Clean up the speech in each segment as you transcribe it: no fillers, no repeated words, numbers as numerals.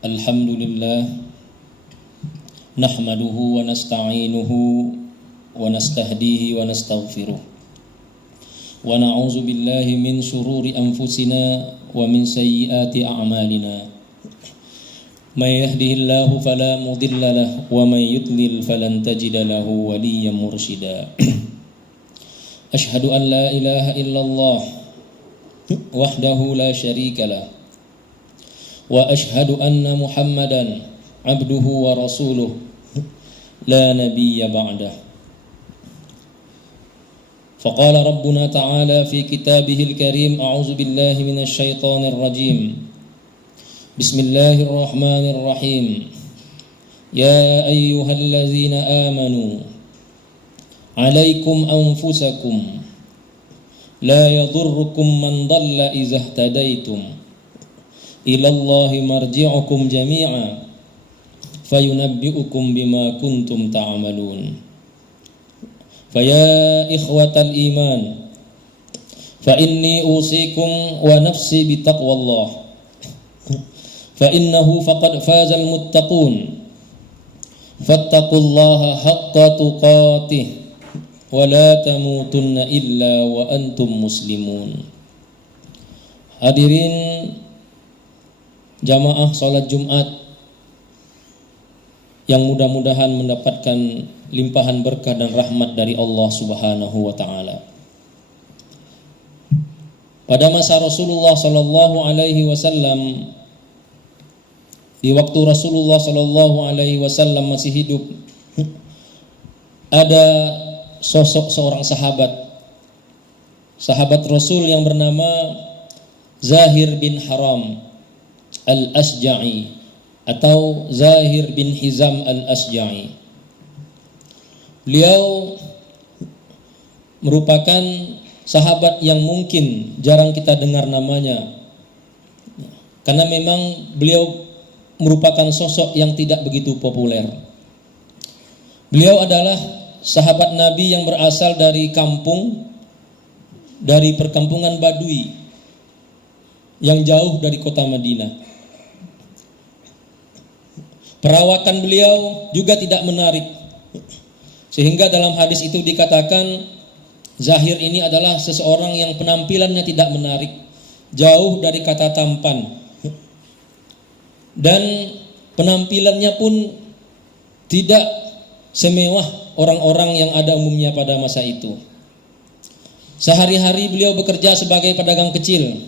Alhamdulillah nahmaduhu wa nasta'inuhu wa nastahdihi wa nastaghfiruh wa na'udzu billahi min shururi anfusina wa min sayyiati a'malina may yahdihillahu fala mudilla lahu wa may yudlil falan tajida lahu waliyyan mursyida. Asyhadu an la ilaha illallah wahdahu la syarika lah wa asyhadu anna Muhammadan abduhu wa rasuluh la nabiyya ba'dah. Faqala Rabbuna ta'ala fi kitabihil karim a'udzu billahi minasy syaithanir rajim. Bismillahirrahmanirrahim. Ya ayyuhalladzina amanu 'alaikum anfusakum la yadhurrukum man dhalla idza ihtadaitum ilallahi marji'ukum jami'a fayunabbi'ukum bima kuntum ta'malun. Faya ikhwatal iman fa inni usikum wa nafsi bitaqwallah fa innahu faqad fazal muttaqun fattaqullaha haqqa tuqatih wa la tamutunna illa wa antum muslimun. Hadirin jamaah salat Jumat yang mudah-mudahan mendapatkan limpahan berkah dan rahmat dari Allah Subhanahu wa taala. Pada masa Rasulullah sallallahu alaihi wasallam, di waktu Rasulullah sallallahu alaihi wasallam masih hidup, ada sosok seorang sahabat Rasul yang bernama Zahir bin Haram Al-Asja'i atau Zahir bin Hizam Al-Asja'i. Beliau merupakan sahabat yang mungkin jarang kita dengar namanya, karena memang beliau merupakan sosok yang tidak begitu populer. Beliau adalah sahabat Nabi yang berasal dari perkampungan Badui yang jauh dari kota Madinah. Perawatan beliau juga tidak menarik, sehingga dalam hadis itu dikatakan Zahir ini adalah seseorang yang penampilannya tidak menarik, jauh dari kata tampan, dan penampilannya pun tidak semewah orang-orang yang ada umumnya pada masa itu. Sehari-hari beliau bekerja sebagai pedagang kecil,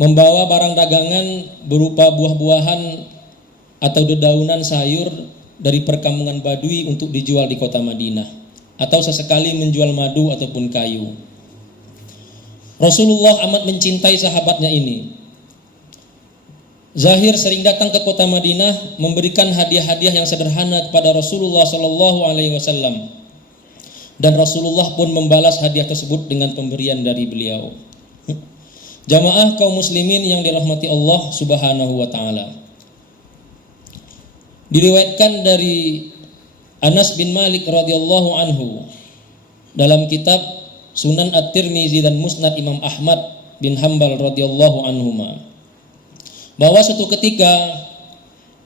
membawa barang dagangan berupa buah-buahan atau dedaunan sayur dari perkampungan Badui untuk dijual di kota Madinah, atau sesekali menjual madu ataupun kayu. Rasulullah amat mencintai sahabatnya ini. Zahir sering datang ke kota Madinah memberikan hadiah-hadiah yang sederhana kepada Rasulullah sallallahu alaihi wasallam, dan Rasulullah pun membalas hadiah tersebut dengan pemberian dari beliau. Jamaah kaum muslimin yang dirahmati Allah Subhanahu wa taala. Diriwayatkan dari Anas bin Malik radhiyallahu anhu dalam kitab Sunan At-Tirmizi dan Musnad Imam Ahmad bin Hanbal radhiyallahu anhuma, bahwa suatu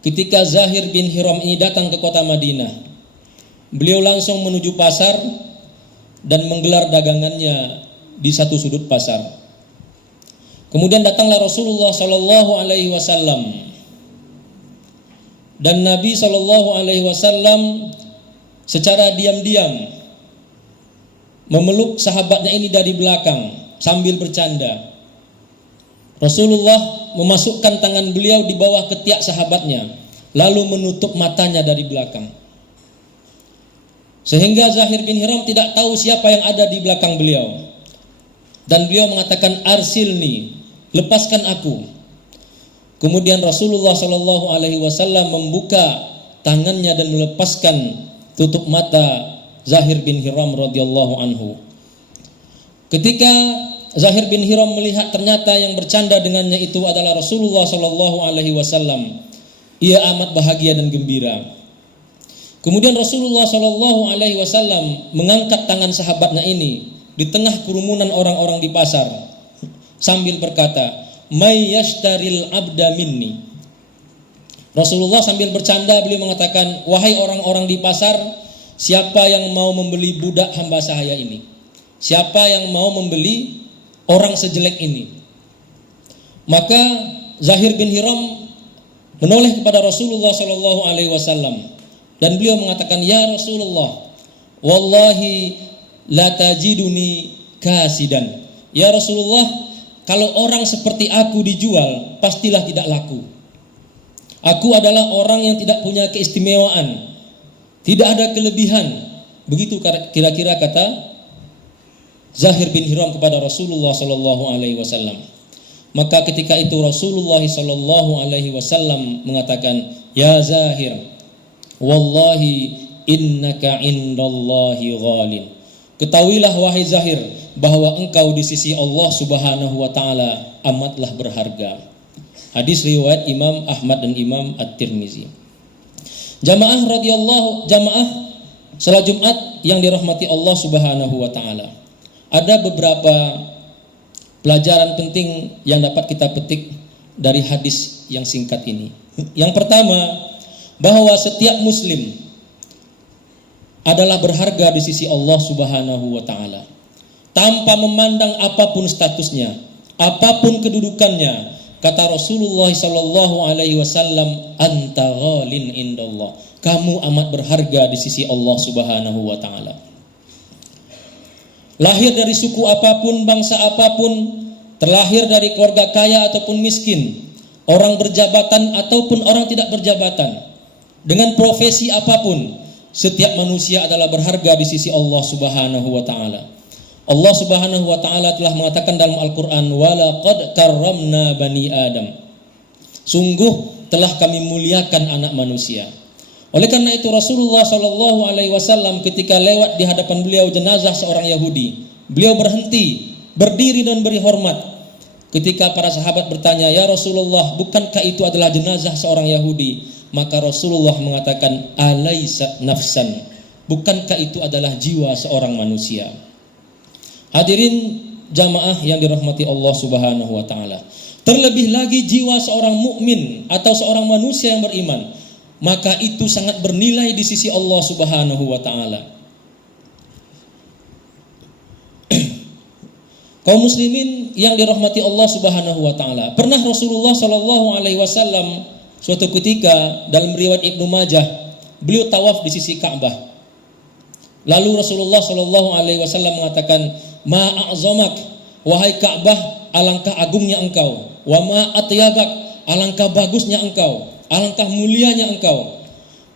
ketika Zahir bin Hiram ini datang ke kota Madinah, beliau langsung menuju pasar dan menggelar dagangannya di satu sudut pasar. Kemudian datanglah Rasulullah sallallahu alaihi wasallam, dan Nabi sallallahu alaihi wasallam secara diam-diam memeluk sahabatnya ini dari belakang sambil bercanda. Rasulullah memasukkan tangan beliau di bawah ketiak sahabatnya, lalu menutup matanya dari belakang, sehingga Zahir bin Hiram tidak tahu siapa yang ada di belakang beliau. Dan beliau mengatakan, "Arsilni, lepaskan aku." Kemudian Rasulullah sallallahu alaihi wasallam membuka tangannya dan melepaskan tutup mata Zahir bin Hiram radhiyallahu anhu. Ketika Zahir bin Hiram melihat ternyata yang bercanda dengannya itu adalah Rasulullah sallallahu alaihi wasallam, ia amat bahagia dan gembira. Kemudian Rasulullah sallallahu alaihi wasallam mengangkat tangan sahabatnya ini di tengah kerumunan orang-orang di pasar sambil berkata, "May yashtaril abda minni." Rasulullah sambil bercanda beliau mengatakan, wahai orang-orang di pasar, siapa yang mau membeli budak hamba saya ini? Siapa yang mau membeli orang sejelek ini? Maka Zahir bin Hiram menoleh kepada Rasulullah Shallallahu Alaihi Wasallam dan beliau mengatakan, ya Rasulullah, wallahi la tajiduni kasidan. Ya Rasulullah, kalau orang seperti aku dijual, pastilah tidak laku. Aku adalah orang yang tidak punya keistimewaan, tidak ada kelebihan. Begitu kira-kira kata Zahir bin Hiram kepada Rasulullah Shallallahu Alaihi Wasallam. Maka ketika itu Rasulullah Shallallahu Alaihi Wasallam mengatakan, ya Zahir, wallahi innaka indallahi ghalin. Ketahuilah wahai Zahir, bahwa engkau di sisi Allah Subhanahu wa taala amatlah berharga. Hadis riwayat Imam Ahmad dan Imam At-Tirmizi. Jamaah salat Jumat yang dirahmati Allah Subhanahu wa taala. Ada beberapa pelajaran penting yang dapat kita petik dari hadis yang singkat ini. Yang pertama, bahwa setiap muslim adalah berharga di sisi Allah Subhanahu wa taala. Tanpa memandang apapun statusnya, apapun kedudukannya, kata Rasulullah sallallahu alaihi wasallam, anta ghalin indallah. Kamu amat berharga di sisi Allah Subhanahu wa taala. Lahir dari suku apapun, bangsa apapun, terlahir dari keluarga kaya ataupun miskin, orang berjabatan ataupun orang tidak berjabatan, dengan profesi apapun, setiap manusia adalah berharga di sisi Allah Subhanahu wa taala. Allah Subhanahu wa taala telah mengatakan dalam Al-Qur'an, walaqad karramna bani Adam. Sungguh telah kami muliakan anak manusia. Oleh karena itu Rasulullah sallallahu alaihi wasallam ketika lewat di hadapan beliau jenazah seorang Yahudi, beliau berhenti, berdiri dan beri hormat. Ketika para sahabat bertanya, ya Rasulullah, bukankah itu adalah jenazah seorang Yahudi? Maka Rasulullah mengatakan, alaisa nafsan, bukankah itu adalah jiwa seorang manusia? Hadirin jamaah yang dirahmati Allah Subhanahu wa taala. Terlebih lagi jiwa seorang mukmin atau seorang manusia yang beriman, maka itu sangat bernilai di sisi Allah Subhanahu wa taala. Kaum muslimin yang dirahmati Allah Subhanahu wa taala. Pernah Rasulullah sallallahu alaihi wasallam suatu ketika dalam riwayat Ibnu Majah, beliau tawaf di sisi Ka'bah. Lalu Rasulullah sallallahu alaihi wasallam mengatakan, ma'azamak, wahai Ka'bah, alangkah agungnya engkau. Wa ma'atyabak, alangkah bagusnya engkau, alangkah mulianya engkau.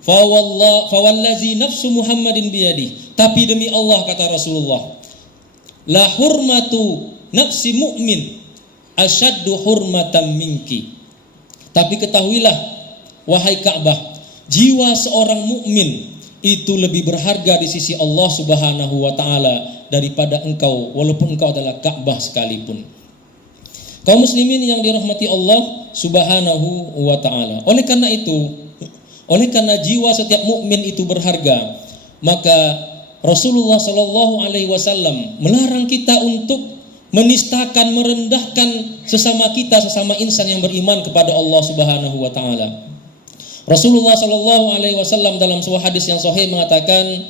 Fawallazi nafsu Muhammadin biyadi. Tapi demi Allah, kata Rasulullah, la hurmatu nafsi mu'min asyaddu hurmatan minki. Tapi ketahuilah wahai Ka'bah, jiwa seorang mukmin itu lebih berharga di sisi Allah Subhanahu wa taala daripada engkau, walaupun engkau adalah Ka'bah sekalipun. Kaum muslimin yang dirahmati Allah Subhanahu wa taala. Oleh karena jiwa setiap mukmin itu berharga, maka Rasulullah sallallahu alaihi wasallam melarang kita untuk menistakan, merendahkan sesama kita, sesama insan yang beriman kepada Allah Subhanahu wa taala. Rasulullah sallallahu alaihi wasallam dalam sebuah hadis yang sahih mengatakan,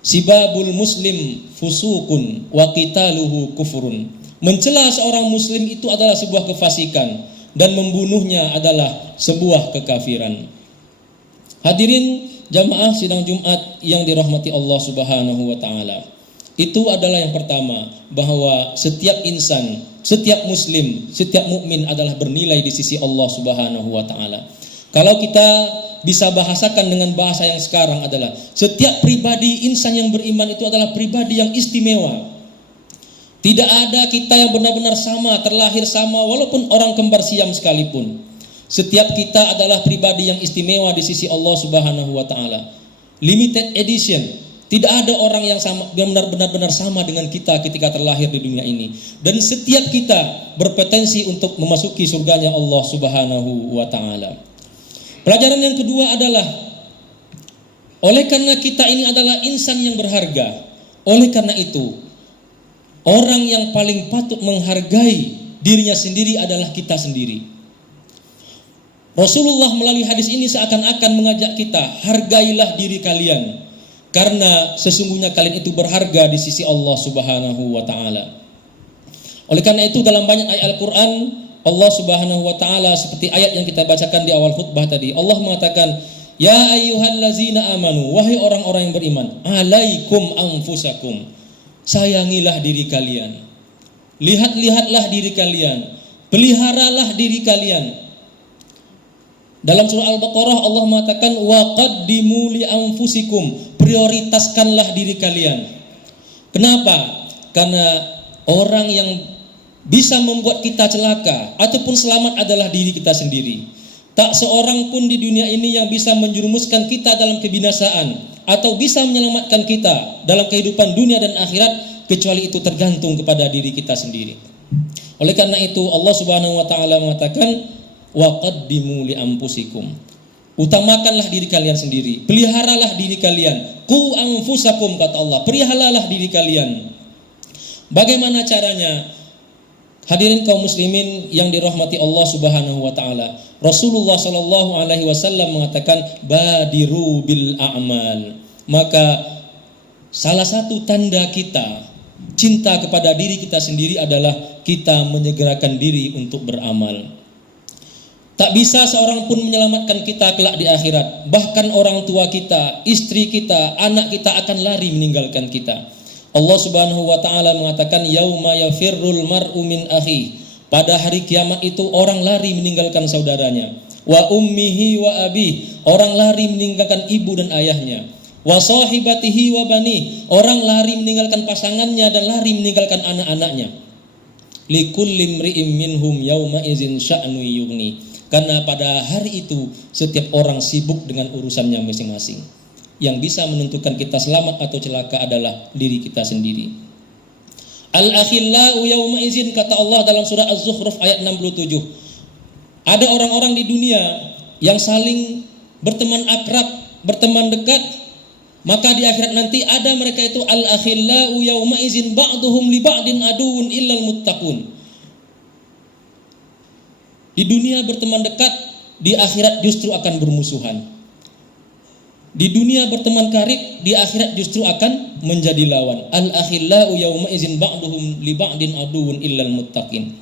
sibabul muslim fusukun wa qitaluhu kufrun. Mencela seorang muslim itu adalah sebuah kefasikan dan membunuhnya adalah sebuah kekafiran. Hadirin jamaah sidang Jumat yang dirahmati Allah Subhanahu wa taala. Itu adalah yang pertama, bahwa setiap insan, setiap muslim, setiap mukmin adalah bernilai di sisi Allah Subhanahu wa taala. Kalau kita bisa bahasakan dengan bahasa yang sekarang adalah, setiap pribadi insan yang beriman itu adalah pribadi yang istimewa. Tidak ada kita yang benar-benar sama, terlahir sama, walaupun orang kembar siam sekalipun. Setiap kita adalah pribadi yang istimewa di sisi Allah Subhanahu wa taala. Limited edition. Tidak ada orang yang sama, yang benar-benar sama dengan kita ketika terlahir di dunia ini. Dan setiap kita berpotensi untuk memasuki surganya Allah Subhanahu wa taala. Pelajaran yang kedua adalah, oleh karena kita ini adalah insan yang berharga, oleh karena itu orang yang paling patut menghargai dirinya sendiri adalah kita sendiri. Rasulullah melalui hadis ini seakan-akan mengajak kita, hargailah diri kalian, karena sesungguhnya kalian itu berharga di sisi Allah Subhanahu wa taala. Oleh karena itu dalam banyak ayat Al-Qur'an Allah Subhanahu wa taala seperti ayat yang kita bacakan di awal khutbah tadi, Allah mengatakan, "Ya ayyuhallazina amanu," wahai orang-orang yang beriman, "alaikum anfusakum." Sayangilah diri kalian. Lihat-lihatlah diri kalian. Peliharalah diri kalian. Dalam surah Al-Baqarah Allah mengatakan, "wa qaddimu li anfusikum." Prioritaskanlah diri kalian. Kenapa? Karena orang yang bisa membuat kita celaka ataupun selamat adalah diri kita sendiri. Tak seorang pun di dunia ini yang bisa menjerumuskan kita dalam kebinasaan atau bisa menyelamatkan kita dalam kehidupan dunia dan akhirat, kecuali itu tergantung kepada diri kita sendiri. Oleh karena itu Allah Subhanahu wa taala mengatakan, wa qaddimu li anfusikum. Utamakanlah diri kalian sendiri, peliharalah diri kalian. Qu anfusakum, kata Allah, peliharalah diri kalian. Bagaimana caranya? Hadirin kaum muslimin yang dirahmati Allah Subhanahu wa taala, Rasulullah sallallahu alaihi wasallam mengatakan, badiru bil a'mal. Maka salah satu tanda kita cinta kepada diri kita sendiri adalah kita menyegerakan diri untuk beramal. Tak bisa seorang pun menyelamatkan kita kelak di akhirat. Bahkan orang tua kita, istri kita, anak kita akan lari meninggalkan kita. Allah Subhanahu wa taala mengatakan, yauma yafirrul mar'u min akhi. Pada hari kiamat itu orang lari meninggalkan saudaranya. Wa ummihi wa abi, orang lari meninggalkan ibu dan ayahnya. Wa sahibatihi wa bani, orang lari meninggalkan pasangannya dan lari meninggalkan anak-anaknya. Likulli imri'in minhum yauma idzin sya'nu yughni. Karena pada hari itu setiap orang sibuk dengan urusannya masing-masing. Yang bisa menentukan kita selamat atau celaka adalah diri kita sendiri. Al-akhillau yauma idzin, kata Allah dalam surah Az-Zukhruf ayat 67. Ada orang-orang di dunia yang saling berteman akrab, berteman dekat, maka di akhirat nanti ada mereka itu al-akhillau yauma idzin ba'duhum li ba'din aduun illal muttaqun. Di dunia berteman dekat, di akhirat justru akan bermusuhan. Di dunia berteman karib, di akhirat justru akan menjadi lawan. Al-akhillau yauma idzin ba'duhum li ba'din aduun illal muttaqin.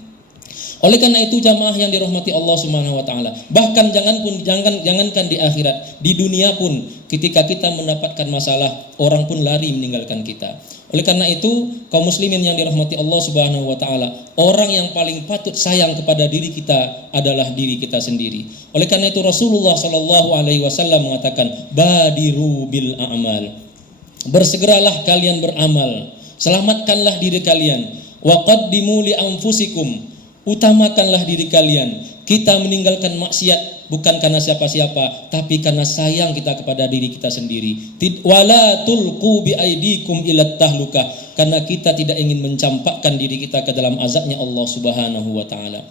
Oleh karena itu jamaah yang dirahmati Allah Subhanahu wa taala, bahkan jangankan di akhirat, di dunia pun ketika kita mendapatkan masalah, orang pun lari meninggalkan kita. Oleh karena itu kaum muslimin yang dirahmati Allah Subhanahu wa taala, orang yang paling patut sayang kepada diri kita adalah diri kita sendiri. Oleh karena itu Rasulullah sallallahu alaihi wasallam mengatakan, badiru bil a'mal. Bersegeralah kalian beramal, selamatkanlah diri kalian. Wa qaddimu li anfusikum, utamakanlah diri kalian. Kita meninggalkan maksiat bukan karena siapa-siapa, tapi karena sayang kita kepada diri kita sendiri. Wala tulqu bi aidikum ila tahlukah, karena kita tidak ingin mencampakkan diri kita ke dalam azabnya Allah Subhanahu wa taala.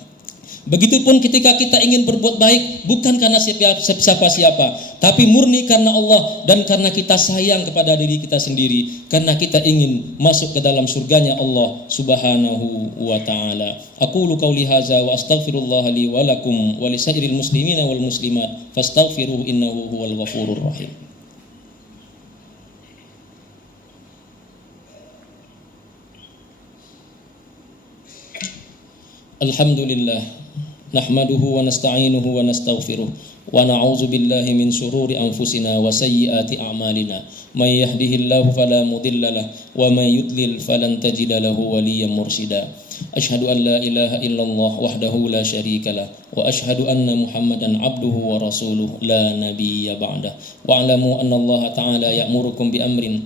Begitupun ketika kita ingin berbuat baik bukan karena siapa-siapa, tapi murni karena Allah dan karena kita sayang kepada diri kita sendiri, karena kita ingin masuk ke dalam surganya Allah Subhanahu wa taala. Aqulu qauli hadza wa astaghfirullah li wa lakum wa lisairil muslimina wal muslimat fastaghfiruhu innahu huwal ghafurur rahim. Alhamdulillah, nahmaduhu wa nasta'inuhu wa nastaghfiruh wa na'udzu billahi min shururi anfusina wa sayyiati a'malina. May yahdihillahu fala mudilla lahu wa may yudlil falan tajida lahu waliyyan mursyida. Asyhadu an la ilaha illallah wahdahu la syarika lah wa asyhadu anna Muhammadan abduhu wa rasuluh la nabiyya ba'dah. Wa alamu anna Allah ta'ala ya'murukum bi amrin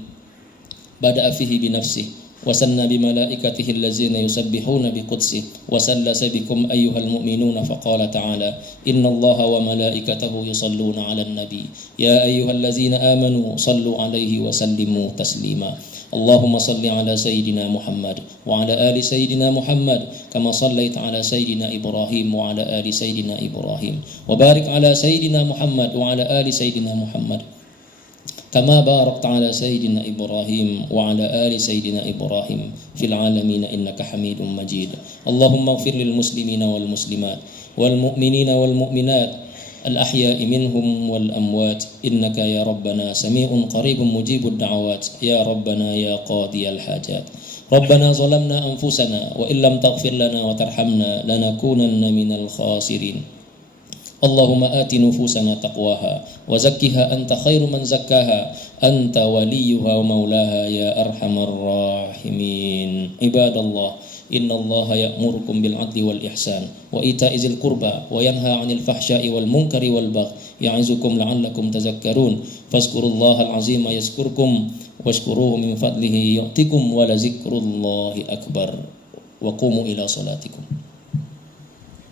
bada'a fihi bi nafsihi وسنى بملائكته الذين يسبحون بقدسه وسلس بكم أيها المؤمنون فقال تعالى إن الله وملائكته يصلون على النبي يا أيها الذين آمنوا صلوا عليه وسلموا تسليما اللهم صل على سيدنا محمد وعلى آل سيدنا محمد كما صليت على سيدنا إبراهيم وعلى آل سيدنا إبراهيم وبارك على سيدنا محمد وعلى آل سيدنا محمد كما باركت على سيدنا إبراهيم وعلى آل سيدنا إبراهيم في العالمين إنك حميد مجيد اللهم اغفر للمسلمين والمسلمات والمؤمنين والمؤمنات الأحياء منهم والأموات إنك يا ربنا سميع قريب مجيب الدعوات يا ربنا يا قاضي الحاجات. ربنا ظلمنا أنفسنا وإن لم تغفر لنا وترحمنا لنكونن من الخاسرين. اللهم آت نفوسنا تقواها وزكها أنت خير من زكاها أنت وليها ومولاها يا أرحم الراحمين. عباد الله إن الله يأمركم بالعدل والإحسان وإيتاء ذي القربى وينهى عن الفحشاء والمنكر والبغي يعظكم لعلكم تذكرون. فاذكروا الله العظيم يذكركم واشكروه من فضله يؤتكم ولذكر الله أكبر. وقوموا إلى صلاتكم.